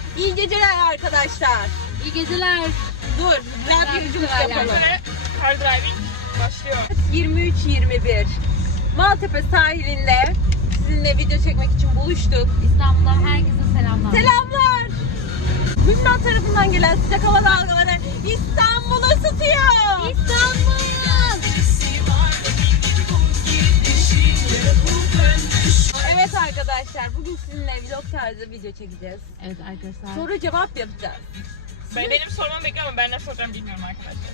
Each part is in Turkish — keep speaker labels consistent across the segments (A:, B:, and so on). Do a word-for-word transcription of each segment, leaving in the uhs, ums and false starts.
A: İyi geceler arkadaşlar.
B: İyi geceler.
A: Dur, rap yapıcımız yapalım.
C: Car driving başlıyor.
A: yirmi üç yirmi bir Maltepe sahilinde sizinle video çekmek için buluştuk.
B: İstanbul'dan herkese selamlar.
A: Selamlar. Hümran tarafından gelen sıcak hava dalgaları İstanbul'u ısıtıyor.
B: İstanbul.
A: Evet arkadaşlar, bugün sizinle vlog tarzı video çekeceğiz.
B: Evet arkadaşlar.
A: Soru cevap yapacağız.
C: Ben, benim sormamı bekliyorum ama ben ne soracağım bilmiyorum arkadaşlar.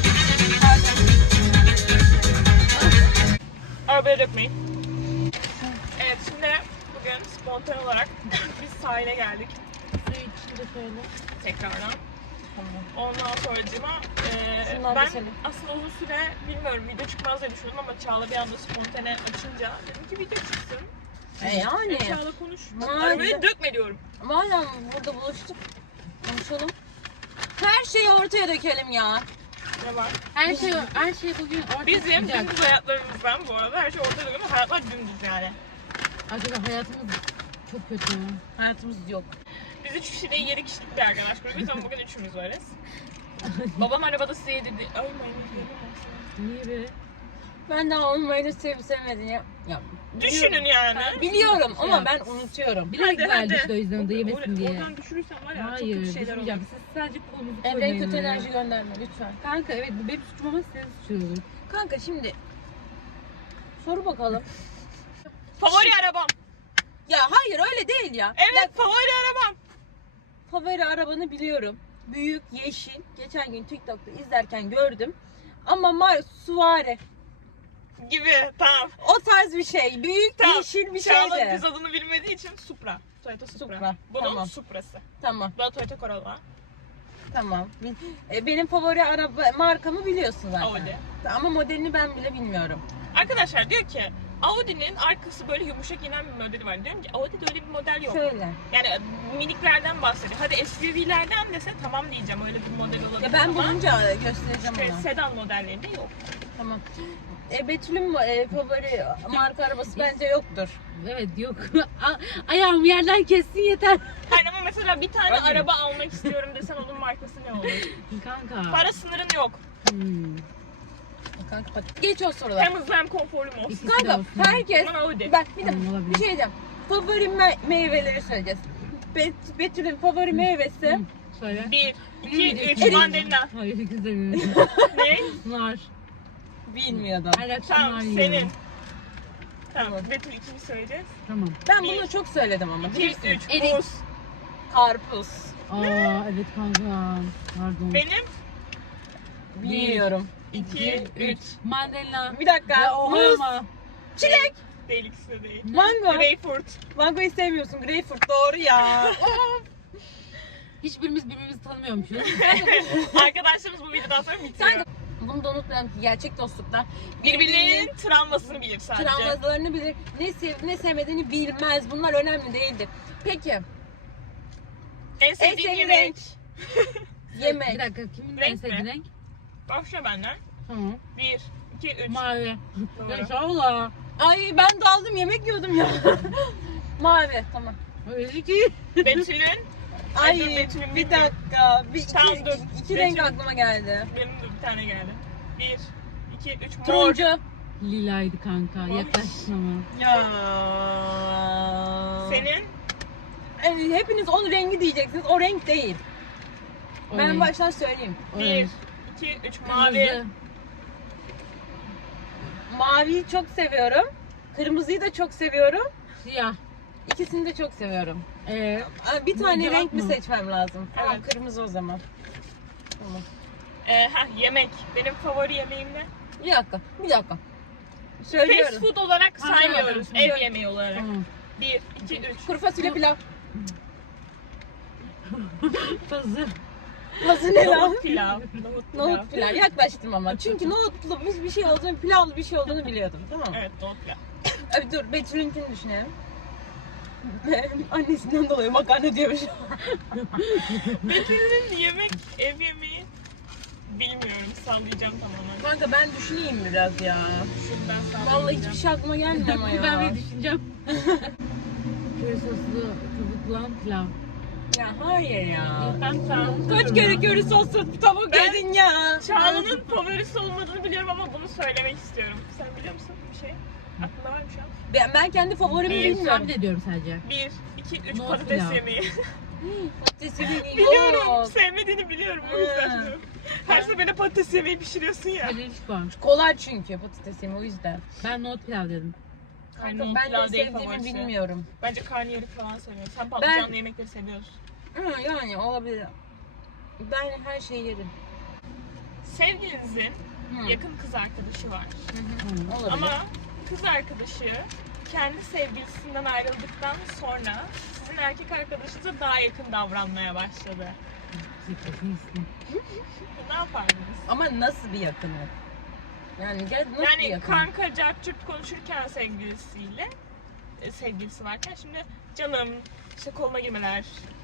C: Arabaya dökmeyin. Evet, şimdi bugün spontane olarak biz sahile geldik.
B: Suyu içinde söyle.
C: Tekrardan. Ondan sonracığıma e,
A: Şunlar
C: ben
A: da senin.
C: aslında uzun süre bilmiyorum video çıkmaz diye düşündüm ama Çağla bir anda spontane açınca dedim ki video çıksın.
A: E yani.
C: E, Çağla konuş.
A: Madem-
C: Arabaya dökme diyorum.
A: Madem burada buluştuk, konuşalım. Her şeyi ortaya dökelim ya.
C: Ne var?
B: Her şey her şey bugün ortaya
C: Bizim
B: çıkacak.
C: dümdüz hayatlarımızdan bu arada her şey ortada duruyor ama hayatlar dümdüz yani.
B: Arkadaşlar hayatımız çok kötü.
A: Hayatımız yok.
C: Biz üç kişi değil yedi kişilik bir arkadaş grubuyuz ama bugün üçümüz varız. Babam arabada size yedirdi. Ay mayonez yedim aslında.
B: Niye be?
A: Ben daha onun mayonez sevip sevmediğini ya, ya
C: Düşünün yani.
A: biliyorum ama
B: Ya.
A: ben unutuyorum.
B: Bilerek
C: Hadi,
B: verdi
C: hadi.
B: işte o yüzden de yemesin
C: Oradan-
B: diye.
C: Oradan düşürürsen var ya çok
B: Hayır,
C: kötü şeyler olur.
B: düşmeyeceğim. Siz sadece kolunuzu
A: Evrene
B: koymayın
A: kötü
B: oraya.
A: enerji gönderme lütfen.
B: Kanka evet bu benim suçum ama senin suçun olur.
A: Kanka şimdi soru bakalım.
C: Favori arabam.
A: Ya hayır öyle değil ya.
C: Evet favori arabam.
A: Favori arabanı biliyorum. Büyük, yeşil. Geçen gün TikTok'ta izlerken gördüm. Ama Mar Suare.
C: Gibi tamam.
A: O tarz bir şey. Büyük,
C: Tamam.
A: yeşil bir
C: Çağla
A: şeydi.
C: biz adını bilmediği için Supra. Toyota Supra.
A: Supra,
C: Bunun
A: tamam.
C: Supra'sı.
A: Tamam,
C: Bu da Toyota Corolla.
A: tamam. Bil- e, Benim favori araba markamı biliyorsun zaten.
C: Audi.
A: Ama modelini ben bile bilmiyorum.
C: Arkadaşlar diyor ki Audi'nin arkası böyle yumuşak inen bir modeli var. Diyorum ki Audi'de öyle bir model yok.
A: Söyle.
C: Yani miniklerden bahsediyor. Hadi S U V'lerden dese tamam diyeceğim öyle bir model olabilir
A: Ya ben
C: ama
A: bulunca göstereceğim
C: işte
A: ona.
C: sedan modellerinde yok.
A: Tamam. E, Betül'ün e, favori marka arabası bence yoktur.
B: Evet yok. A- Ayağım yerden kessin yeter.
C: Hayır ama mesela bir tane
A: Hadi.
C: araba almak istiyorum desen onun markası ne olur?
B: Kanka.
C: Para sınırın yok.
B: Hmm.
A: Kanka bak, geç o sorular.
C: Hem hızlı hem konforlu mu olsun?
B: İkisi de
A: Kanka
B: olsun.
A: herkes
C: Aman Audi.
A: bak bir, de,
B: Tamam, olabilir.
A: bir şey diyeceğim. Favori me- meyveleri söyleyeceğiz. Bet- Betül'ün favori meyvesi
B: Hı, Söyle.
C: Bir, iki,
B: Bilmedi.
C: üç,
B: Erik.
C: mandalina.
B: Hayır ikisi de bilmiyorum.
C: Ne?
B: Nar.
A: bilmiyordum.
B: Her akşam
C: Tamam
B: nar
C: senin.
B: yiyorum.
C: Tamam Betül ikinci söyleyeceğiz.
B: Tamam.
A: Ben
C: Bir,
A: bunu çok söyledim ama.
C: İki,
A: bilirsin.
C: üç,
B: Erik.
C: muz.
A: Karpuz.
B: Aa evet kanka. Pardon.
C: Benim
A: Bilmiyorum.
C: iki, üç.
B: Mandalina.
A: Bir dakika.
B: Ya oha
A: Muz.
B: ama.
A: Çilek.
C: Değil ikisi de değil.
A: Mango.
C: Greyfurt.
A: Mangoyu sevmiyorsun. Greyfurt doğru ya.
B: Hiçbirimiz birbirimizi tanımıyormuşuz.
C: Arkadaşlarımız bu videodan sonra bitiriyor.
A: Sen bunu da unutmayalım ki gerçek dostlukta
C: Birbirlerinin travmasını bilir sadece.
A: travmalarını bilir. Ne sevip ne sevmediğini bilmez. Bunlar önemli değildir. Peki.
C: En
A: En
C: sevdiğin
A: sevdiğin
C: yemek.
A: renk. Yemek.
B: Bir dakika kimin
C: Renk
B: en sevdiği
C: mi?
B: renk?
C: Başla benden.
B: Tamam.
C: Bir, iki, üç.
B: Mavi.
C: Doğru.
B: İnşallah.
A: Ay ben daldım yemek yiyordum ya. Mavi tamam.
B: Öyle ki.
C: Betül'ün.
A: Ay
C: Ay, dur, Betül'ün
A: bir
C: bilmiyorum.
A: dakika. Bir, iki,
C: Tamam, dur.
A: iki renk
C: Betül.
A: aklıma geldi.
C: Benim de bir tane geldi. Bir, iki, üç. Mor.
A: Turuncu.
B: Lilaydı kanka.
C: Oh.
B: Yaklaştın ama.
A: Ya.
C: Senin.
A: Ay, hepiniz onun rengi diyeceksiniz. O renk değil.
B: O
A: Ben
B: renk.
A: baştan söyleyeyim.
B: O
C: Bir,
B: renk.
C: iki, üç.
B: Kırmızı.
C: Mavi.
A: Maviyi çok seviyorum. Kırmızıyı da çok seviyorum.
B: Siyah.
A: İkisini de çok seviyorum.
B: Ee,
A: Aa, Bir
B: Bu
A: tane
B: cevap
A: renk mi
B: mı?
A: seçmem lazım? Tamam
C: Evet.
A: kırmızı o zaman. Tamam.
C: Ee, heh, yemek. Benim favori yemeğim ne?
A: Bir dakika. Bir dakika.
C: Fast
A: Söylüyorum.
C: food olarak
B: Ha,
C: saymıyoruz.
B: tamam.
C: Ev yemeği olarak.
B: tamam.
C: Bir, iki, üç.
A: Kuru fasulye pilav.
B: Fazla.
A: Nasıl ne lan?
C: Nohut pilav. Nohut pilav.
A: Nohut pilav. Yaklaştım ama. Çünkü nohutlu bir bir şey olduğunu, pilavlı bir şey olduğunu biliyordum. Tamam mı?
C: Evet nohut pilav.
A: Abi dur Betül'ünkini düşünelim. Annesinden dolayı makarna diyormuş.
C: Betül'ün yemek, ev yemeği bilmiyorum. Sallayacağım tamamen.
A: Kanka ben düşüneyim biraz ya.
C: Şuradan sallayacağım.
A: Vallahi hiçbir şey aklıma gelmiyor ama ya.
B: Ben bir düşüneceğim. Köri soslu tavuklu pilav.
A: Ya hayır ya.
C: Ben Çağla'nın
A: Kaç kere köri soslu tavuk
C: Ben-
A: yedin ya.
C: Çağla'nın favorisi olmadığını biliyorum ama bunu söylemek istiyorum. Sen biliyor musun bir şey? Aklında var mı şu an?
A: Ben, ben kendi favorimi
C: Bir,
A: bilmiyorum.
B: Tahmin ediyorum sadece.
C: Bir, iki, üç
B: No
C: patates
B: pilav.
C: yemeği.
A: Patatesini
C: Biliyorum.
A: yok.
C: Sevmediğini biliyorum o yüzden
A: Hmm.
C: diyorum. Her seferinde patates yemeği pişiriyorsun ya.
B: Kaloriferik var.
A: Kolay çünkü patates yemi o yüzden.
B: Ben nohut pilav dedim.
C: Ay,
A: Kanka,
C: nohut
A: ben
C: pilav
A: de
C: değil
A: sevdiğimi
C: favorisi.
A: bilmiyorum.
C: Bence karnıyarık falan seviyorum. Sen patlıcanlı yemekleri seviyorsun.
A: Hı, yani olabilir. Ben her şeyi yerim.
C: Sevgilinizin
A: Hı.
C: yakın kız arkadaşı var.
A: Hı, olabilir.
C: Ama kız arkadaşı kendi sevgilisinden ayrıldıktan sonra sizin erkek arkadaşınıza daha yakın davranmaya başladı.
B: Zıplasın.
C: Ne yapardınız?
A: Ama nasıl bir yakınlık? Yani gel nasıl bir
C: Yani
A: yakınlık?
C: kanka cart curt konuşurken sevgilisiyle e, sevgilisi varken şimdi canım işte koluna girmeler.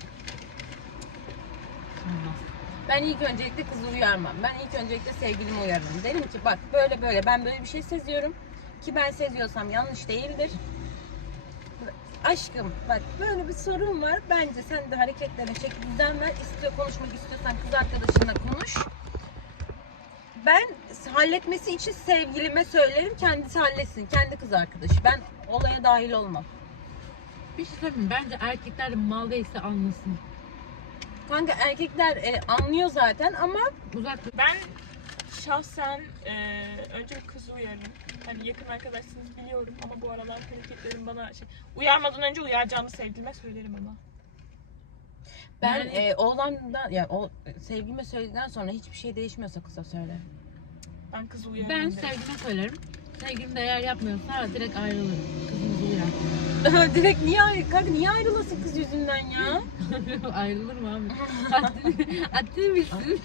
B: Olmaz.
A: Ben ilk öncelikle kızı uyarmam. Ben ilk öncelikle sevgilimi uyarırım. Derim ki bak böyle böyle ben böyle bir şey seziyorum. Ki ben seziyorsam yanlış değildir. Aşkım bak böyle bir sorun var. Bence sen de hareketlerine çeki düzen ver. İstiyor konuşmak istiyorsan kız arkadaşınla konuş. Ben halletmesi için sevgilime söylerim. Kendisi halletsin. Kendi kız arkadaşı. Ben olaya dahil olmam.
B: Bir şey söyleyeyim mi? Bence erkekler de mal değilse anlasın.
A: Kanka erkekler e, anlıyor zaten ama
B: Uzak
C: Ben şahsen e, önce bir kızı uyarırım. Hani yakın arkadaşsınız biliyorum ama bu aralar hareketlerim bana şey... Uyarmadan önce uyaracağımı sevgilime söylerim ama.
A: ben
B: Yani-
A: e, oğlandan ya o sevgilime söyledikten sonra hiçbir şey değişmiyorsa kıza söyle.
C: Ben kızı uyarırım.
B: Ben
C: derim.
B: sevgilime söylerim. Sevgilim de eğer yapmıyorsa direkt ayrılırım. Kızımızı uyar.
A: Direkt niye ayrı, kanka niye ayrılasın kız yüzünden ya?
B: Ayrılır mı abi? Haddini, haddini bilsin.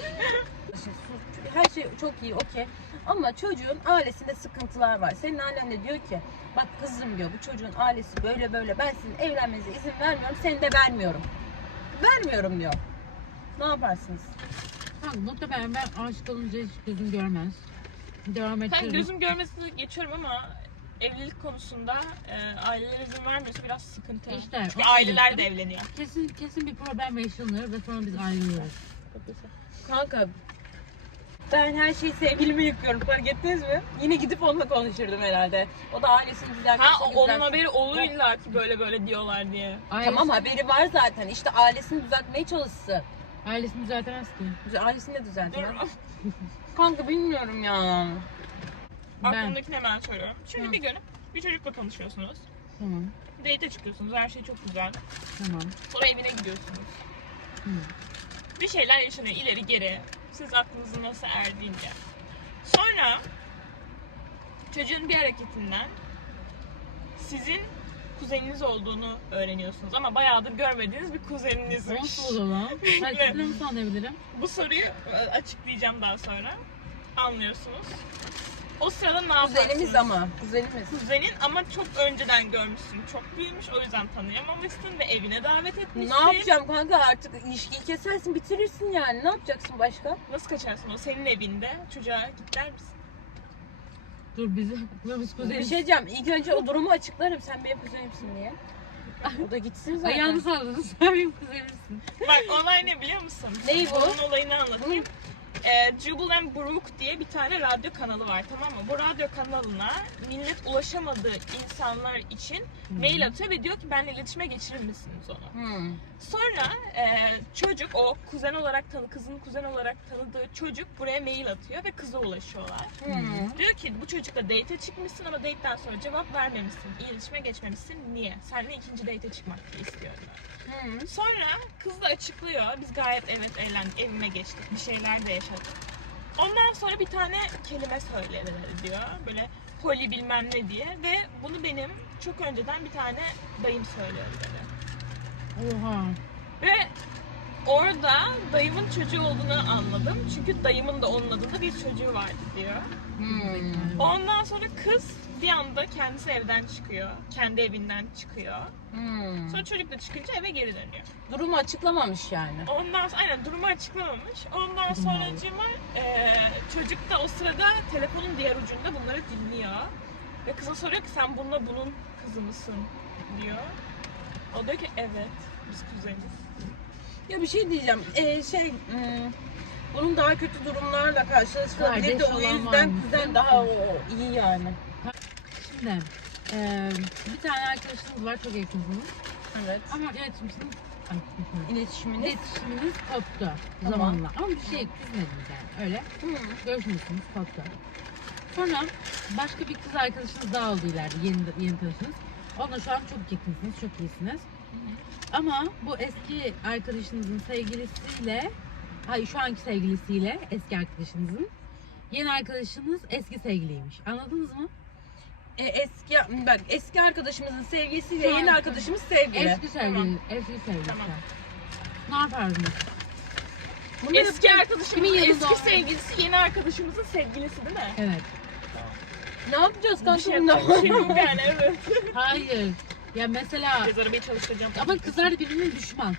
A: Her şey çok iyi okey. Ama çocuğun ailesinde sıkıntılar var. Senin ailen de diyor ki bak kızım diyor bu çocuğun ailesi böyle böyle ben sizin evlenmenize izin vermiyorum. Seni de vermiyorum. Vermiyorum diyor. Ne yaparsınız?
B: Kanka muhtemelen ben aşık olunca hiç gözüm görmez. Devam
C: Ben
B: ettiririm.
C: gözüm görmesini geçiyorum ama evlilik konusunda e, aileler izin vermiyorsa biraz sıkıntı.
B: İşte,
C: Çünkü
B: onu
C: aileler de
B: diyecektim.
C: evleniyor.
B: Kesin kesin bir problem yaşanır ve sonra biz ayrılıyoruz.
A: Kanka ben her şeyi sevgilime yıkıyorum. Fark ettiniz mi? Yine gidip onunla konuşurdum herhalde. O da ailesini düzeltmek
C: Ha
A: için
C: onun
A: düzeltsin.
C: haberi olur illa ki böyle böyle diyorlar diye.
B: Ailesi,
A: Tamam haberi var zaten. İşte ailesini düzeltmeye çalışsın.
B: Ailesini düzeltemez ki.
A: Ailesini de düzeltin.
C: Dur.
A: Kanka bilmiyorum ya.
B: Ben.
C: Aklımdakini hemen söylüyorum. Şimdi
A: Hı.
C: bir gün bir çocukla tanışıyorsunuz.
B: Tamam.
C: Date'e çıkıyorsunuz. Her şey çok güzel.
B: Tamam.
C: Sonra evine gidiyorsunuz.
B: Hı.
C: Bir şeyler yaşanıyor ileri geri. Siz aklınızı nasıl erdiğince. Sonra çocuğun bir hareketinden sizin kuzeniniz olduğunu öğreniyorsunuz. Ama bayağıdır görmediğiniz bir kuzeninizmiş.
B: Nasıl o zaman? Hareketleri nasıl anlayabilirim?
C: Bu soruyu e, açıklayacağım daha sonra. Anlıyorsunuz. O sırada ne yaparsınız?
A: Kuzenimiz ama. Kuzenimiz.
C: Kuzenin ama çok önceden görmüşsün. Çok büyümüş o yüzden tanıyamamışsın ve evine davet etmişsin.
A: Ne yapacağım kanka artık ilişkiyi kesersin bitirirsin yani. Ne yapacaksın başka?
C: Nasıl kaçarsın? O senin evinde. Çocuğa git der misin?
B: Dur bizi. Dur biz
A: Bir
B: kuzeniz.
A: şey diyeceğim. İlk önce o durumu açıklarım. Sen benim kuzenimsin diye. O da gitsin zaten.
B: Ayağını salladın. Sen benim kuzenimsin.
C: Bak olay ne biliyor musun?
A: Ney bu?
C: Onun olayını anlatayım. Ee, Jubal and Brooke diye bir tane radyo kanalı var, tamam mı? Bu radyo kanalına millet ulaşamadığı insanlar için mail atıyor ve diyor ki benimle iletişime geçirir misiniz onu?
A: Hmm.
C: Sonra e, çocuk, o kuzen olarak tanı, kızın kuzen olarak tanıdığı çocuk buraya mail atıyor ve kıza ulaşıyorlar.
A: Hmm.
C: Diyor ki bu çocukla date'e çıkmışsın ama date'den sonra cevap vermemişsin, iletişime geçmemişsin. Niye? Seninle ikinci date'e çıkmak istiyorlar.
A: Hmm.
C: Sonra kız da açıklıyor. Biz gayet evet eğlendik, evime geçtik, bir şeyler de yaşadık. Ondan sonra bir tane kelime söylediler diyor. Böyle poli bilmem ne diye ve bunu benim çok önceden bir tane dayım söylüyor dedi.
B: Oha.
C: Ve orada dayımın çocuğu olduğunu anladım. Çünkü dayımın da onun adında bir çocuğu vardı diyor.
A: Hmm.
C: Ondan sonra kız bir anda kendisi evden çıkıyor. Kendi evinden çıkıyor.
A: Hmm.
C: Sonra çocuk da çıkınca eve geri dönüyor.
A: Durumu açıklamamış yani.
C: Ondan sonra aynen durumu açıklamamış. Ondan
B: Durum
C: sonra cima e, çocuk da o sırada telefonun diğer ucunda bunları dinliyor. Ve kıza soruyor ki sen bununla bunun kızı mısın diyor. O diyor ki evet biz kuzeniz.
A: Ya bir şey diyeceğim. Ee, şey hmm, bunun daha kötü durumlarla karşılaşılabilir de
B: Kardeş
A: o
B: olan
A: yüzden
B: varmış,
A: kuzen
B: değil
A: daha
B: mi?
A: o, o iyi yani.
B: Şimdi eee, bir tane arkadaşınız var, çok yakınsınız.
A: Evet.
B: Ama iletişiminiz, ay,
A: İletişiminiz.
B: iletişiminiz koptu
A: Tamam.
B: zamanla. Ama bir şey küsmediniz yani öyle.
A: Hmm.
B: Görüşmüşsünüz, koptu. Sonra başka bir kız arkadaşınız daha oldu ileride, yeni, yeni tanıştınız. Onunla şu an çok yakınsınız, çok iyisiniz. Ama bu eski arkadaşınızın sevgilisiyle, hayır şu anki sevgilisiyle eski arkadaşınızın, yeni arkadaşınız eski sevgiliymiş. Anladınız mı?
A: E, eski bak eski arkadaşımızın sevgilisiyle
B: Şu
A: yeni
B: an-
A: arkadaşımız sevgili.
B: Eski sevgili,
C: Tamam.
B: eski sevgilisi.
C: Tamam.
B: Ne yapardınız?
A: Bunu
C: Eski
A: yapacak-
C: arkadaşımızın
B: Kimin yanında
C: eski
B: olmak?
C: sevgilisi yeni arkadaşımızın sevgilisi değil mi?
B: Evet.
A: Ne yapacağız
C: Bir
A: kanka
C: şey,
A: bundan?
C: bir şey yok yani evet.
B: Hayır. Ya mesela
C: Biraz arabayı çalıştıracağım.
B: ama kızlar da birbirine düşman.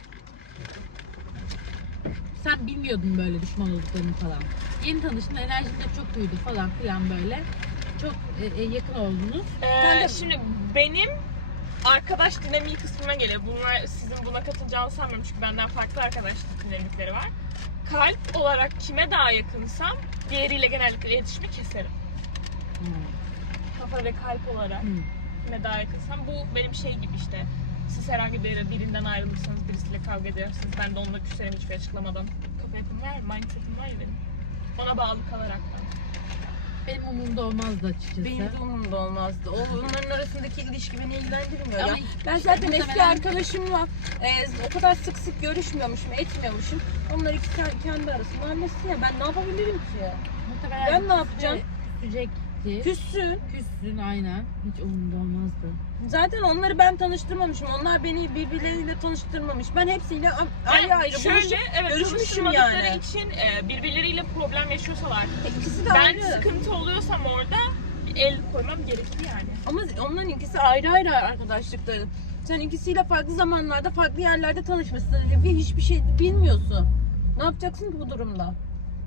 B: Sen bilmiyordun böyle düşman olduklarını falan. Yeni tanıştın, enerjin de çok uydu falan filan böyle. Çok e, e, yakın oldunuz.
C: Ee,
A: Sen de-
C: şimdi benim arkadaş dinamiği kısmına geliyor. Bunlar sizin buna katılacağını sanmıyorum çünkü benden farklı arkadaş dinamikleri var. Kalp olarak kime daha yakınsam diğeriyle genellikle iletişimi keserim.
B: Hmm.
C: Kafa ve kalp olarak
B: Hmm.
C: kime daha yakınsam bu benim şey gibi işte. Siz herhangi bir birinden ayrılırsanız birisiyle kavga edersiniz. Ben de onunla küserim hiçbir açıklamadan. Kafa yapım var, mindsetim var ya benim. Ona bağlı kalaraktan.
B: Benim umurumda olmazdı açıkçası.
A: Benim de umurumda olmazdı. O onların arasındaki ilişki beni ilgilendirmiyor
B: Ama
A: ya. Ben zaten eski
B: muhtemelen-
A: arkadaşımla e, o kadar sık sık görüşmüyormuşum, etmiyormuşum. Onlar ikisi kendi arasında halletsin ya. Ben ne yapabilirim ki?
B: Muhtemelen
A: Ben ne yapacağım?
B: Küsecekti.
A: Küssün.
B: Küssün aynen. Hiç umurumda olmazdı.
A: Zaten onları ben tanıştırmamışım. Onlar beni birbirleriyle tanıştırmamış. Ben hepsiyle a- ayrı ayrı
C: şöyle,
A: buluşup
C: evet,
A: görüşmüşüm
C: tanıştırmadıkları
A: yani.
C: için e, birbirleriyle problem yaşıyorsalar.
A: İkisi de
C: Ben
A: ayrı.
C: sıkıntı oluyorsam orada bir el koymam gerekli yani.
A: Ama onların ikisi ayrı ayrı arkadaşlıkları. Sen ikisiyle farklı zamanlarda, farklı yerlerde tanışmışsın ve hiçbir şey bilmiyorsun. Ne yapacaksın ki bu durumda?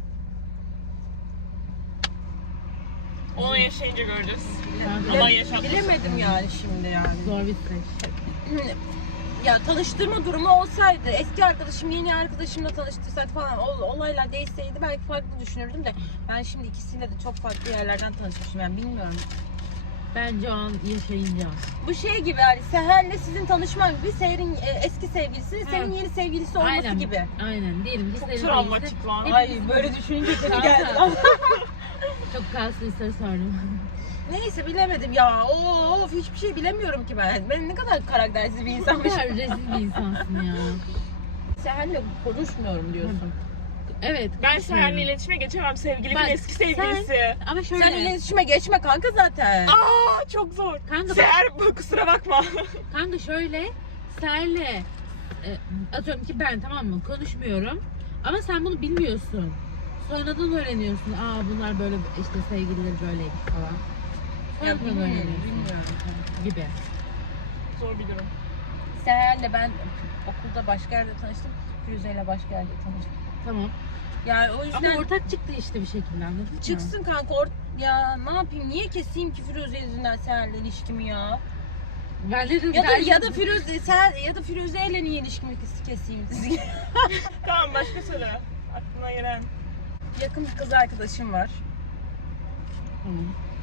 C: Onu yaşayınca göreceğiz.
B: Bile-
C: Allah yaşatmasın.
A: Bilemedim yani şimdi yani.
B: Zor bir süreç.
A: Ya tanıştırma durumu olsaydı, eski arkadaşım yeni arkadaşımla tanıştırsaydı falan ol- olaylar değişseydi belki farklı düşünürdüm de ben şimdi ikisiyle de çok farklı yerlerden tanışmışım yani bilmiyorum.
B: Bence o an yaşayınca.
A: Bu şey gibi yani Seher'le sizin tanışman gibi Seher'in e, eski sevgilisi senin
B: Ha.
A: yeni sevgilisi olması
B: Aynen.
A: gibi.
B: Aynen. Diyelim ki
C: Çok
B: senin
C: travmatik lan.
B: Hep-
A: Ay böyle düşününce kötü
B: Kanka.
A: geldi lan.
B: Çok kalsın sordum.
A: Neyse bilemedim ya. Of hiçbir şey bilemiyorum ki ben. Ben ne kadar karaktersiz bir
B: Ne
A: insanmışım.
B: kadar rezil bir insansın ya.
A: Seher'le konuşmuyorum diyorsun.
B: Evet.
C: Ben
B: konuşmuyorum.
C: seninle iletişime geçemem sevgilimin
B: Bak,
C: eski sevgilisi.
B: Ama şöyle.
A: Sen iletişime geçme kanka zaten.
C: Aa çok zor.
B: Kanka,
C: Seher kusura bakma.
B: kanka şöyle. Senle e, atıyorum ki ben tamam mı konuşmuyorum. Ama sen bunu bilmiyorsun. Sonradan öğreniyorsun. Aa bunlar böyle işte sevgilileri böyleydi falan.
A: Ya
B: Sonradan
A: bilmiyorum,
B: öğreniyorsun
A: bilmiyorum.
B: gibi.
C: Zor bir durum.
A: Seher'le ben okulda başka yerde tanıştım. Firuze'yle başka yerde tanıştım.
B: Tamam.
A: Yani o
B: Ama
A: yüzden
B: ortak çıktı işte bir şekilde anladın mı?
A: çıksın kanka or ya ne yapayım niye keseyim ki Firuze yüzünden Seher'le ilişkimi ya?
B: Ben dedim
A: Ya da
B: ben-
A: ya da Firuze Seher ya da Firuze'yle niye ilişkimi keseyim?
C: Tamam başka söyle. Aklına gelen.
A: Yakın bir kız arkadaşım var.
B: Tamam.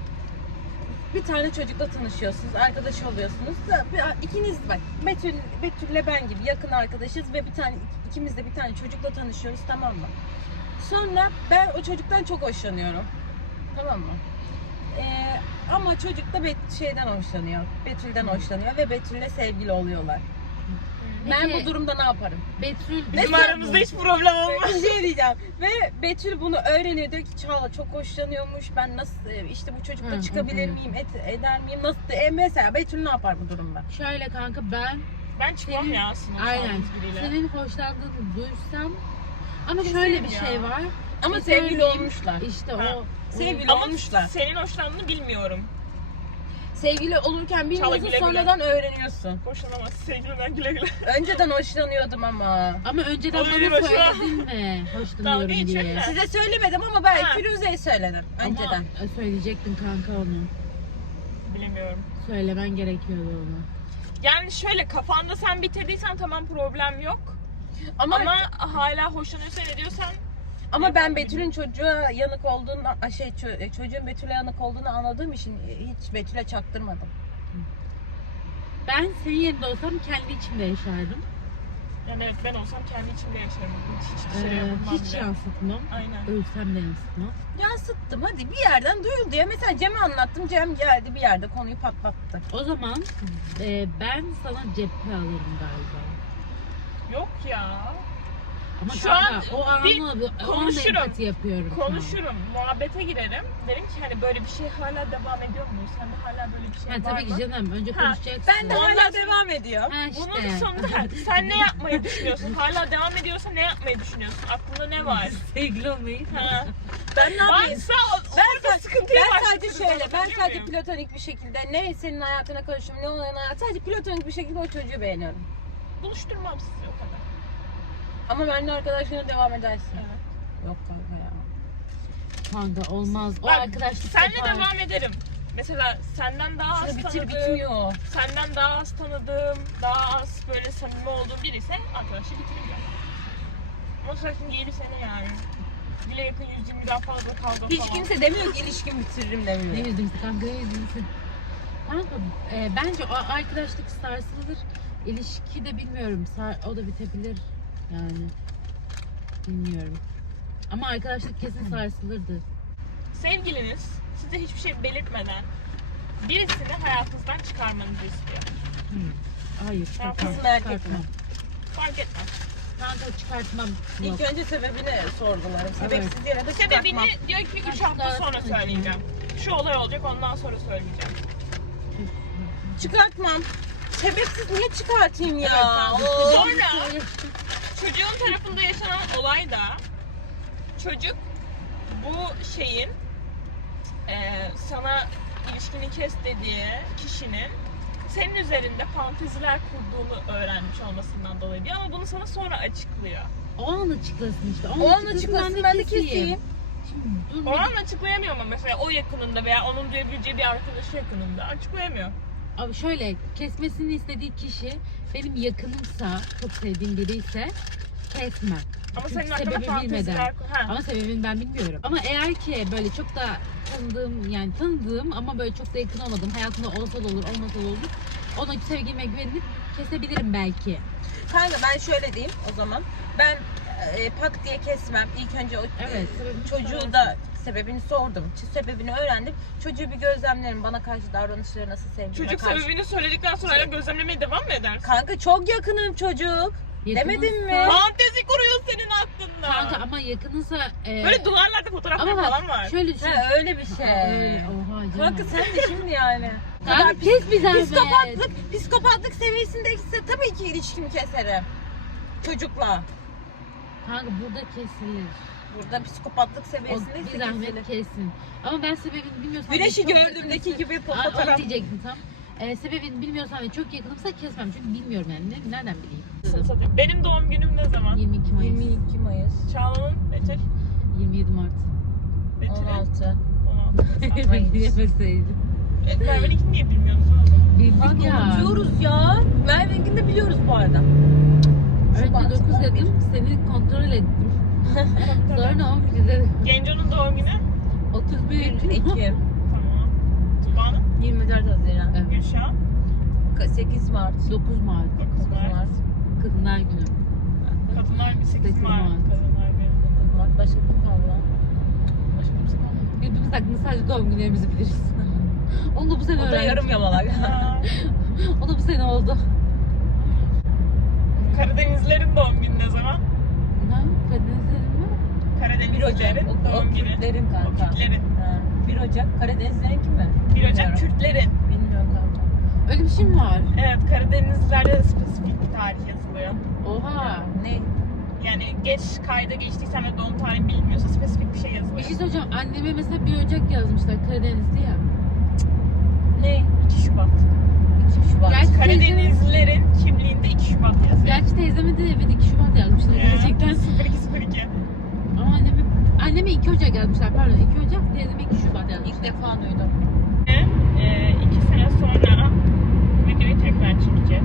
A: Bir tane çocukla tanışıyorsunuz, arkadaş oluyorsunuz. Da- bir- İkiniz bak Betül, Betül'le ben gibi yakın arkadaşız ve bir tane ikimiz de bir tane çocukla tanışıyoruz tamam mı? Sonra ben o çocuktan çok hoşlanıyorum. Tamam mı? Ee, ama çocuk da Bet- şeyden hoşlanıyor. Betül'den hoşlanıyor ve Betül'le sevgili oluyorlar. Ben
B: Peki,
A: bu durumda ne yaparım?
B: Betül
C: Bizim
A: Mesela
C: aramızda hiç problem olmaz.
A: Bir şey diyeceğim. Ve Betül bunu öğreniyor. Diyor ki Çağla çok hoşlanıyormuş. Ben nasıl işte bu çocukla
B: Hı,
A: çıkabilir
B: hı.
A: miyim? Et, eder miyim? Nasıl? E, mesela Betül ne yapar bu durumda?
B: Şöyle kanka ben
C: Ben çıkmam
B: Senin-
C: ya aslında.
B: aynen
C: Aynen. Biriyle.
B: senin hoşlandığını duysam ama
C: Keserim
B: şöyle bir
C: ya.
B: şey var.
A: Ama
B: Bir
A: sevgili
B: söyleyeyim,
A: olmuşlar.
B: İşte
C: Ha.
B: o
A: Sevgili
C: Ama
A: olmuşlar.
C: senin hoşlandığını bilmiyorum.
A: Sevgili olurken
C: Çağla
A: bilmiyorsun
C: güle güle.
A: sonradan öğreniyorsun.
C: Hoşlanamaz. Sevgilimden güle güle.
A: Önceden hoşlanıyordum ama.
B: ama önceden
C: Olur,
B: bana
C: hoşuna-
B: söyledin mi
C: Dalga
B: hoşlanıyorum
C: geçiyorum
B: diye.
C: ben.
A: Size söylemedim ama ben
C: Ha.
A: Firuze'ye söyledim önceden.
B: Ama söyleyecektin kanka onu.
C: Bilemiyorum.
B: Söylemen gerekiyordu onu.
C: Yani şöyle kafanda sen bitirdiysen tamam problem yok.
A: Ama
C: Ama,
A: ama,
C: hala hoşlanıyorsan ediyorsan
A: ben Betül'ün çocuğa yanık olduğunu, a, şey ço- çocuğun Betül'e yanık olduğunu anladığım için hiç Betül'e çaktırmadım.
B: Ben senin yerinde olsam kendi içimde yaşardım.
C: yani evet ben olsam kendi içimde yaşarım. Hiç
B: Ee,
C: dışarıya vurmam
B: hiç
C: bile.
B: yansıtmam.
C: Aynen.
B: Ölsem de yansıtmam.
A: Yansıttım, hadi bir yerden duyuldu ya. Mesela Cem'e anlattım, Cem geldi bir yerde konuyu patlattı.
B: O zaman e, ben sana cephe alırım galiba.
C: Yok ya.
B: Ama
C: Şu
B: kanka,
C: an
B: o anı,
C: bir
B: o anda
C: konuşurum.
B: empati yapıyorum şu an.
C: Konuşurum, muhabbete girerim. Derim ki hani böyle bir şey hala devam ediyor mu? Sende hala böyle bir şey
B: Ha,
C: var
B: tabii
C: mı?
B: ki canım. Önce
C: Ha,
B: konuşacaksın.
A: Ben de
C: Ondan
A: hala
C: sonra-
A: devam ediyor.
B: Ha işte.
C: Bunun sonunda sen ne yapmayı düşünüyorsun? Hala devam ediyorsa ne yapmayı düşünüyorsun? Aklında ne var?
B: Sevgili olmayı.
C: Ha.
A: Ben ne yapayım?
C: Varsa o-
A: Ben,
C: orada
A: sa-
C: sıkıntıyı
A: ben sadece
C: başlatırız,
A: şöyle, ben
C: anlatabiliyor
A: sadece
C: muyum?
A: platonik bir şekilde ne senin hayatına karışım ne onun hayatına, sadece platonik bir şekilde o çocuğu beğeniyorum.
C: Buluşturmam sizi o kadar.
A: Ama benimle arkadaşlığına devam edersin.
C: Evet.
A: Yok kanka ya.
B: Kanka olmaz. O
C: Bak,
B: arkadaşlık
C: Senle
B: kopar.
C: devam ederim. Mesela senden daha az
A: Şunu bitir
C: tanıdığım,
A: bitmiyor.
C: senden daha az tanıdığım, daha az böyle samimi olduğum biri ise arkadaşlığı bitireceğim. Ama sonra şimdi yedi sene yani. Dile yakın yüz yirmiden fazla kaldı
A: Hiç
C: falan.
A: kimse demiyor ki ilişkin bitiririm demiyor.
B: Ne yüzdümsün kanka, ne yüzdümsün? Kanka e, bence o arkadaşlık sarsılır. İlişki de bilmiyorum. Sar, o da bitebilir yani. Bilmiyorum. Ama arkadaşlık kesin sarsılırdı.
C: Sevgiliniz size hiçbir şey belirtmeden birisini hayatınızdan çıkarmanızı istiyor.
B: Hmm. Hayır, çıkartmam.
A: kız mı, erkek mi?
B: çıkartmam.
C: Fark etmez.
B: Kanka çıkartmam. Yok.
A: İlk önce sebebini sorgularım. Sebepsiz yere de çıkartmam.
C: Sebebini diyor ki üç hafta sonra söyleyeceğim. Şu olay olacak ondan sonra söyleyeceğim.
A: Çıkartmam. Sebepsiz niye çıkartayım ya?
B: Evet, kanka,
A: Oo.
C: Sonra çocuğun tarafında yaşanan olay da çocuk bu şeyin eee, sana ilişkini kes dediği kişinin senin üzerinde fanteziler kurduğunu öğrenmiş olmasından dolayı diyor ama bunu sana sonra açıklıyor.
B: O an açıklasın işte.
A: O an açıklasın, ben de keseyim.
B: Şimdi dur.
C: O an açıklayamıyor ama mesela o yakınında veya onun duyabileceği bir arkadaşı yakınında açıklayamıyor.
B: Abi şöyle, kesmesini istediği kişi benim yakınımsa, çok sevdiğim biri ise kesmem.
C: Ama
B: Çünkü
C: senin hakkında
B: sebebi
C: fanteziler
B: bilmeden.
C: kur- Ha.
B: Ama sebebini ben bilmiyorum. Ama eğer ki böyle çok da tanıdığım, yani tanıdığım ama böyle çok da yakın olmadığım, hayatımda olsa da olur, olmasa da olur, ona sevgime güvenip kesebilirim belki.
A: Kanka ben şöyle diyeyim o zaman. Ben e, pak diye kesmem. İlk önce o
B: Evet,
A: e,
B: sebebini
A: çocuğu
B: sorarsın.
A: da sebebini sordum. Ç- Sebebini öğrendim. Çocuğu bir gözlemlerim. Bana karşı davranışları nasıl, sevdiğime
C: Çocuk
A: karşı.
C: sebebini söyledikten sonra hala gözlemlemeye devam mı edersin?
A: Kanka çok yakınım çocuk. Demedin mi?
C: Fantezi kuruyor senin aklında.
B: Kanka ama yakınınsa... E,
C: Böyle duvarlarda fotoğraflar
B: ama bak,
C: falan var.
B: şöyle düşün.
A: Ha, öyle bir şey.
B: Aa, öyle, oha canım.
A: Kanka sen de şimdi yani.
B: Kanka kes bir zahmet.
A: Psikopatlık, psikopatlık seviyesindeyse tabii ki ilişkimi keserim. Çocukla.
B: Kanka burada kesilir.
A: Burada psikopatlık
B: O
A: seviyesindeyse
B: bir zahmet
A: kesilir.
B: kesin. Ama ben sebebini bilmiyorsam...
A: Güneşi
B: çok
A: gördüğümdeki
B: yakınımsa-
A: gibi
B: Aa, onu
A: fotoğraf.
B: diyecektim tam. Ee, sebebini bilmiyorsam ve çok yakınımsa kesmem. Çünkü bilmiyorum yani. Ne, nereden bileyim?
C: Satayım. Benim doğum günüm ne zaman?
B: yirmi iki Mayıs.
A: yirmi iki Mayıs.
C: Çağla'nın Betül.
B: yirmi yedi Mart.
C: Betül'ün
A: on altı.
C: on altı.
A: Mayıs.
B: Bilemeseydim.
C: Merve'ninkini niye bilmiyorsunuz ama?
B: Bildik
A: Kanka
B: ya.
A: unutuyoruz ya. Merve'nkini de biliyoruz bu arada.
B: Önce dokuz dedim. Seni kontrol ettim. Sonra on bir dedim.
C: Genco'nun doğum günü?
B: otuz bir
A: Ekim.
C: Tamam. Tuba'nın?
A: yirmi dört Haziran.
B: Evet.
C: Gülşah?
A: sekiz Mart.
B: dokuz Mart.
C: dokuz
A: dokuz
C: Mart.
A: Mart.
B: Kadınlar Günü.
C: Kadınlar günü sekiz
B: sekiz
C: Mart.
B: Mart.
C: Kadınlar günü.
A: dokuz Mart. Başka kim kaldı lan? Başka kimse kalmadı.
B: Birbirimiz hakkında sadece doğum günlerimizi biliriz. Onu da bu sene
A: O da
B: öğrendim.
A: yarım yamalak.
C: Aa,
B: O da bu sene oldu.
C: Karadenizlerin doğum günü ne zaman?
B: Ne? Karadenizlerin mi?
A: bir Ocak.
C: Karadenizlerin
A: O, o
C: doğum günü.
A: Kürtlerin
C: O
A: kanka.
C: Kürtlerin.
A: Ha, bir Ocak. Karadenizlerinki mi?
C: bir Ocak
A: Bilmiyorum.
C: Kürtlerin.
A: Bilmiyorum kanka.
B: Öyle bir şey mi var?
C: Evet, Karadenizlilerde de spesifik bir tarih yazılıyor.
B: Oha.
A: Ne?
C: Yani geç kayda geçtiysen ve doğum tarihin bilinmiyorsa spesifik bir şey
B: Bir
C: yazılıyor.
B: şey söyleyeceğim. Anneme mesela bir Ocak yazmışlar Karadeniz'de ya.
A: Ne?
C: iki Şubat.
A: iki Şubat.
B: Gerçi-
C: Karadenizlilerin kimliğinde iki Şubat yazıyor.
B: Gerçi teyzeme de evet iki Şubat yazmışlar gerçekten.
C: sıfır iki sıfır iki.
B: Ama anneme, anneme iki Ocak yazmışlar pardon. iki Ocak teyzeme iki Şubat yazmışlar.
A: İlk defa duydum.
C: Ee, iki sene sonra bu videoyu tekrar çekeceğiz.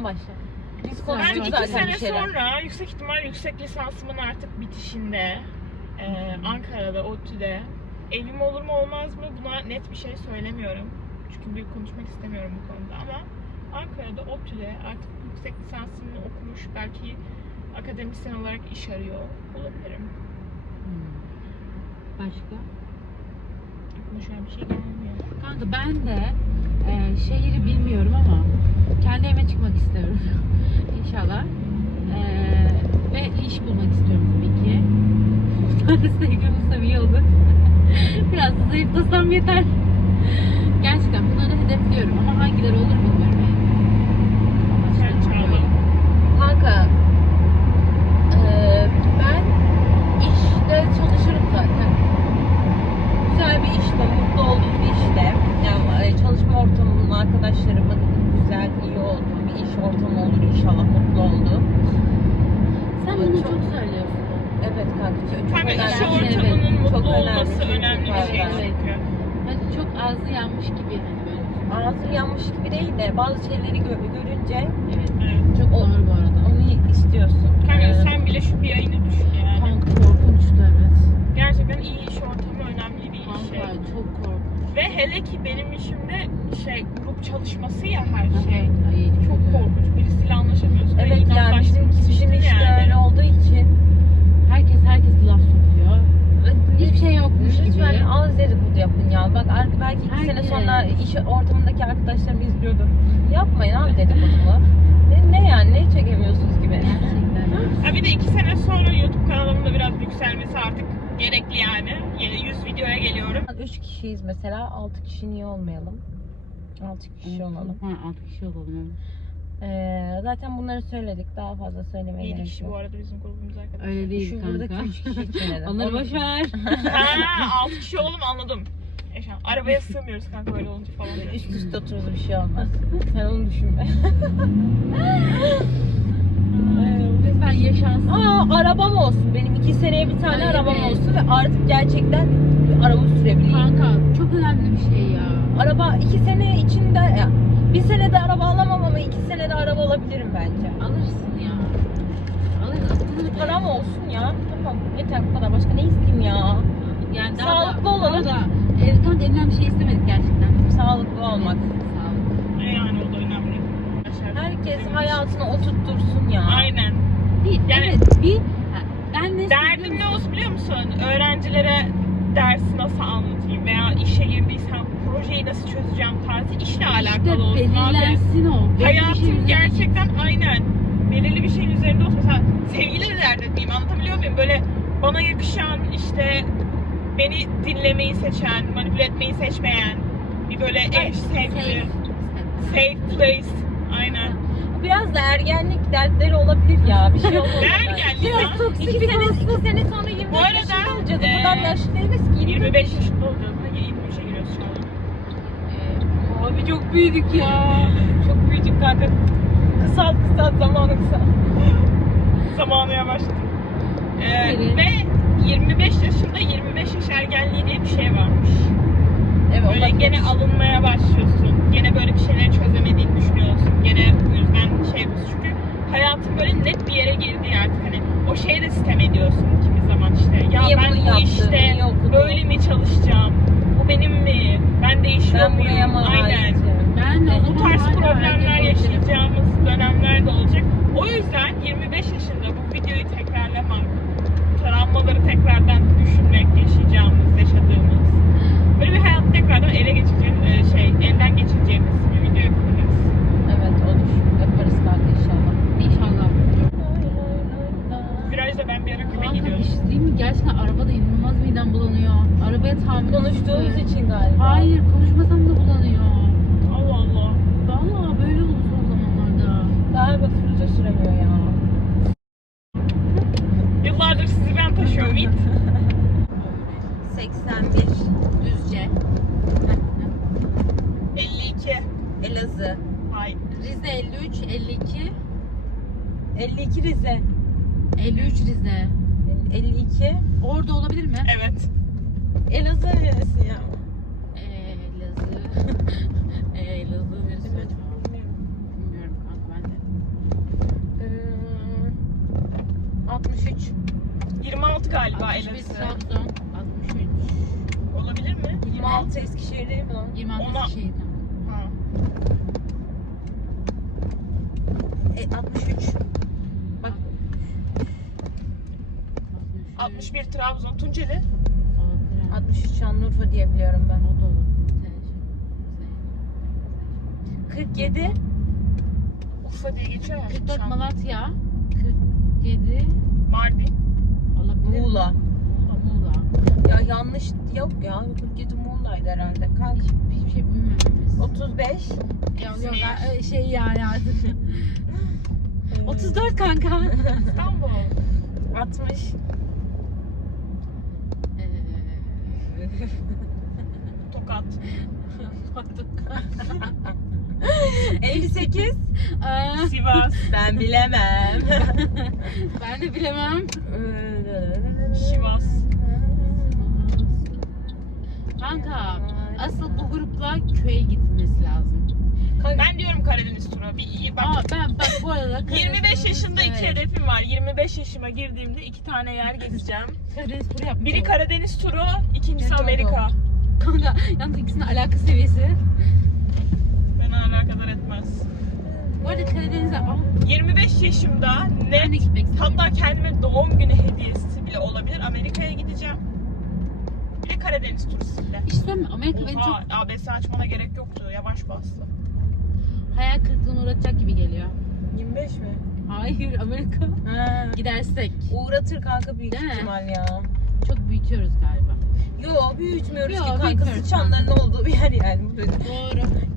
A: başla. Biz
B: Ben
A: konuştuk
C: Ben iki
A: zaten
C: sene
A: bir şeyler.
C: sonra yüksek ihtimal yüksek lisansımın artık bitişinde e, Ankara'da, ODTÜ'de evim olur mu olmaz mı buna net bir şey söylemiyorum. Çünkü büyük konuşmak istemiyorum bu konuda ama Ankara'da, ODTÜ'de artık yüksek lisansımı okumuş belki akademisyen olarak iş arıyor olabilirim.
B: Hmm. Başka?
C: Aklıma şu an bir şey gelmiyor.
B: Kanka ben de e, şehri bilmiyorum ama kendi evime çıkmak istiyorum. İnşallah. E, ve iş bulmak istiyorum tabii ki. Sevgili bulsam iyi olur. Biraz da zayıflasam yeter. Gerçekten bunları hedefliyorum ama hangileri olur bilmiyorum yani.
C: Sen Çağla.
A: Kanka eee, ben işte çalışırım zaten. Güzel bir işte, mutlu olduğum bir işte. Yani e, çalışma ortamının, arkadaşlarımın güzel, iyi olduğu bir iş ortamı olur inşallah, mutlu olduğum.
B: Sen
A: Evet,
B: bunu
A: çok-
B: çok söylüyorsun.
A: Evet kanka, çok, çok
C: Tabii
A: önemli.
C: iş
B: Evet.
C: ortamının
A: Çok
C: mutlu
A: önemli,
C: olması
A: kesinlikle.
C: önemli bir şey
B: Evet.
C: çünkü.
B: Hani çok ağzı yanmış gibi hani böyle.
A: Ağzım yanmış gibi değil de bazı şeyleri gö- görünce
B: Evet.
C: Evet.
B: Çok doğru bu arada.
A: onu istiyorsun.
C: Kanka
A: Ee,
C: sen bile şu bir ayını düşün yani.
B: Kanka korkunçtu evet.
C: Gerçekten iyi iş ortamı önemli bir şey.
B: Kanka çok korkunç.
C: Ve hele ki benim işimde şey grup çalışması ya her şey.
B: Ay,
C: Çok korkunç. Birisiyle anlaşamıyorsun.
A: Evet
C: İyiden
A: yani bizim,
C: başlamışsın
A: bizim işte
C: yani.
A: öyle olduğu için
B: Herkes herkes laf sokuyor. Hiçbir şey yokmuş gibi.
A: lütfen az dedikodu yapın ya. Bak ar- belki iki sene
B: Herkes.
A: sonra iş ortamındaki arkadaşlarım izliyordur. Yapmayın abi dedikodumu. Ne, ne yani, ne çekemiyorsunuz gibi.
B: Gerçekten.
C: Ha bir de iki sene sonra YouTube kanalımda biraz yükselmesi artık gerekli yani. Yeni yüz videoya geliyorum.
A: Üç kişiyiz mesela, altı kişi niye olmayalım? Altı kişi olalım.
B: Ha, altı kişi olalım.
A: Ee, zaten bunları söyledik, daha fazla söylemeye
C: yedi
A: gerek
C: kişi bu
A: yok.
C: arada bizim grubumuz arkadaşlar.
B: Öyle değil
A: Şu
B: kanka.
A: buradaki üç kişi için dedim.
B: Onları
A: Onu-
B: boş ver.
C: Ha altı kişi oğlum anladım. Yaşam. Arabaya sığmıyoruz kanka böyle olunca falan.
A: Üst üste otururuz, bir şey olmaz. Sen onu düşünme.
B: Lütfen yaşansın.
A: Aa, arabam olsun. Benim iki seneye bir tane
B: Ay,
A: arabam
B: evet.
A: olsun ve artık gerçekten araba sürebileyim.
B: Kanka çok önemli bir şey ya.
A: Araba iki sene içinde, ya, bir senede araba alamam ama iki senede araba alabilirim bence.
B: Alırsın ya. Alırsın.
A: Param olsun ya. Tamam, yeter bu kadar. Başka ne isteyeyim ya?
B: Yani daha
A: Sağlıklı
B: da,
A: olalım.
B: Daha da, evet kanka elinden bir şey istemedik gerçekten.
A: Sağlıklı olmak.
B: Sağlık.
C: E yani o da önemli.
A: Herkes
C: Bizim
A: hayatını oturttursun ya.
C: Aynen.
B: Bir,
C: Yani-
B: evet bir, ha, ben ne
C: Derdim ne olsun biliyor musun? Öğrencilere dersi nasıl anlatayım veya işe girdiysem projeyi nasıl çözeceğim tarzı işle alakalı
B: İşte
C: olsun abi.
B: belirlensin o. Belli bir şeyin
C: Hayatım
B: üzerine
C: gerçekten aynen belirli bir şeyin üzerinde olsun. Mesela sevgili de dert etmeyeyim, anlatabiliyor muyum? Böyle bana yakışan, işte beni dinlemeyi seçen, manipüle etmeyi seçmeyen bir böyle eş, sevgili,
B: Safe.
C: safe place. Aynen.
A: Biraz da ergenlik dertleri olabilir ya. Bir şey olmaz.
C: Ne ergenlik
A: Biraz
C: ya?
A: toksik iki sene, iki sene sonra yirmi
C: Bu
A: beş
C: arada,
A: yaşında olacağız.
C: e,
A: O kadar yaşlı değiliz ki.
C: yirmi beş yaşında olacağız. Hani yirmi üçe giriyoruz şu an.
B: Ee, Abi çok büyüdük ya.
A: Çok büyüdük kanka. Kısalt kısalt, zamanı kısalt.
C: Zamanı yavaştı. Ee,
B: Evet.
C: ve yirmi beş yaşında yirmi beş yaş ergenliği diye bir şey varmış.
A: Evet,
C: Böyle
A: olabilir.
C: gene alınmaya başlıyorsun. Gene böyle bir şeyleri çözemediğini düşünüyorsun. Gene bu yüzden şey yapıyorsun. Çünkü hayatın böyle net bir yere girdiği artık hani o şeye de sitem ediyorsun kimi zaman işte. Ya
A: Niye
C: ben
A: bunu
C: bu
A: yaptın?
C: işte
A: Niye okudun?
C: böyle mi çalışacağım? Bu benim mi? Ben değişiyor
A: Ben buraya
C: muyum?
A: mı
C: Aynen.
A: aitim?
B: Ben de o
C: Bu
B: zaman
C: tarz
B: hala
C: problemler
B: ergen olabilirim.
C: yaşayacağımız dönemler de olacak. O yüzden yirmi beş yaşında bu videoyu tekrarlamak, travmaları tekrardan düşünmek, yaşayacağımız, yaşadığımız, böyle bir hayatı tekrardan ele geçireceğimiz, şey, elden geçireceğimiz bir video yapabiliriz.
A: Evet, olur. Yaparız kanka inşallah.
B: İnşallah.
C: Virajda ben bir ara küme
B: Kanka bir
C: gidiyorum.
B: şey diyeyim mi? Gerçekten arabada inanılmaz midem bulanıyor. Arabaya tahammül
A: Konuştuğumuz için galiba.
B: Hayır konuşmasam da bulanıyor.
C: Allah Allah.
B: Vallahi böyle oldu son zamanlarda.
A: Galiba Firuze süremiyor ya.
C: Yıllardır sizi ben taşıyorum. İt.
A: seksen bir.
B: Düzce.
C: elli iki.
A: Elazığ.
C: Hayır.
B: Rize elli üç, elli iki.
A: elli iki Rize.
B: elli üç Rize.
A: elli iki.
B: Orada olabilir mi?
C: Evet.
A: Elazığ neresi ya?
B: Elazığ. Elazığ neresi acaba? Bilmiyorum kanka ben de.
A: altmış üç.
C: yirmi altı galiba
B: altmış bir
C: Elazığ.
B: Trabzon. altmış üç.
C: Olabilir mi?
A: yirmi altı Eskişehir değil mi lan?
B: yirmi altı
C: Ona-
B: Eskişehir.
C: Ha.
A: E, altmış üç. Bak
C: altmış bir Trabzon. Tunceli.
A: altmış üç Şanlıurfa diye biliyorum ben.
B: O da olabilir.
A: kırk yedi.
C: Urfa diye geçiyor ya.
B: kırk dört
C: Şam-
B: Malatya. kırk yedi
C: Mardin.
B: olabilir.
A: Muğla.
B: Muğla. Muğla.
A: Ya yanlış yok ya. kırk yedi Muğla'ydı herhalde. Kaç?
B: Hiçbir şey bilmememiz.
A: otuz beş.
B: Ya
C: İzmir.
B: yok ben- şey ya ya. otuz dört kanka.
C: İstanbul.
A: altmış.
B: Ee,
C: Tokat.
A: elli sekiz.
B: Aa,
C: Sivas.
A: Ben bilemem.
B: ben de bilemem.
C: Sivas.
B: Kanka asıl bu grupla köye gitmesi lazım.
C: Ben diyorum Karadeniz turu. Bir iyi bak.
B: Aa ben bak bu arada
C: yirmi beş
B: Karadeniz-
C: yaşında iki
B: evet,
C: hedefim var. yirmi beş yaşıma girdiğimde iki tane yer gezeceğim.
B: Karadeniz turu yapmış.
C: Biri
B: oldum.
C: Karadeniz turu, ikincisi
B: Evet,
C: Amerika.
B: Kanka yalnız ikisinin alaka seviyesi.
C: Beni alakadar etmez.
B: Bu arada Karadeniz'e ama
C: yirmi beş yaşımda
B: ben de
C: net,
B: gitmek istiyorum.
C: hatta kendime doğum günü hediyesi bile olabilir. Amerika'ya gideceğim. Bir de Karadeniz turistiyle.
B: İşte mi? Amerika beni çok
C: Oha, A B S açmana gerek yoktu. Yavaş bastı.
B: hayal kırıklığına uğratacak gibi geliyor.
A: yirmi beş mi?
B: Hayır Amerika.
A: Ha.
B: Gidersek
A: Uğratır kanka büyük
B: Değil mi?
A: ihtimal ya.
B: çok büyütüyoruz galiba.
A: Yo büyütmüyoruz
B: Yo,
A: ki kanka
B: büyütmüyoruz
A: sıçanların olduğu bir yer yani.
B: Doğru.